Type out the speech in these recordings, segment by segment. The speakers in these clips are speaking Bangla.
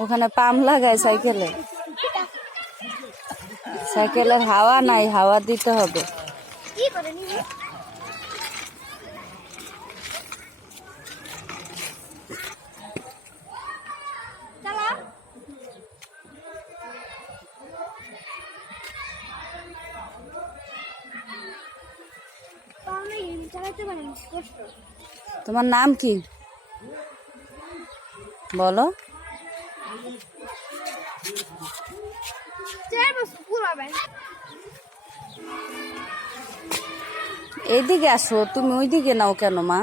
ওখানে পাম লাগায় সাইকেলে। সাইকেলের হাওয়া নাই, হাওয়া দিতে হবে। তোমার নাম কি বলো? এইদিকে আসো, তুমি ওইদিকে নাও কেন মা?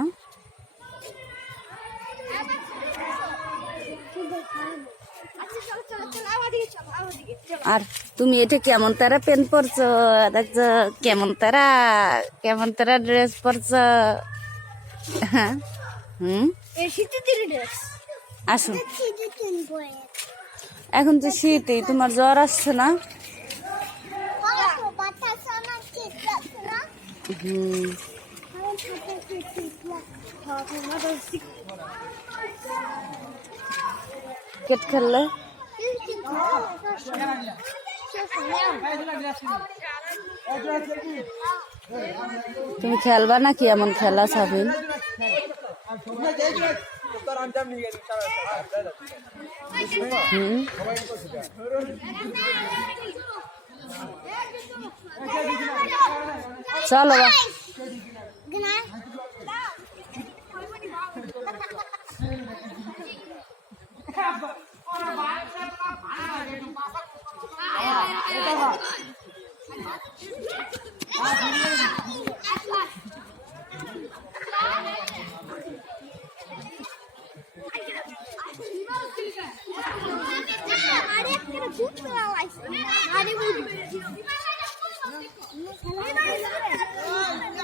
আর তুমি এটা কেমন তারা প্যান্ট পরছো, দেখছো কেমন তারা ড্রেস পরছো। আসো, এখন তো শীতই, তোমার জ্বর আসছে না? ক্রিকেট খেললে তুমি খেলবা নাকি এমন খেলা সাবিন? চলো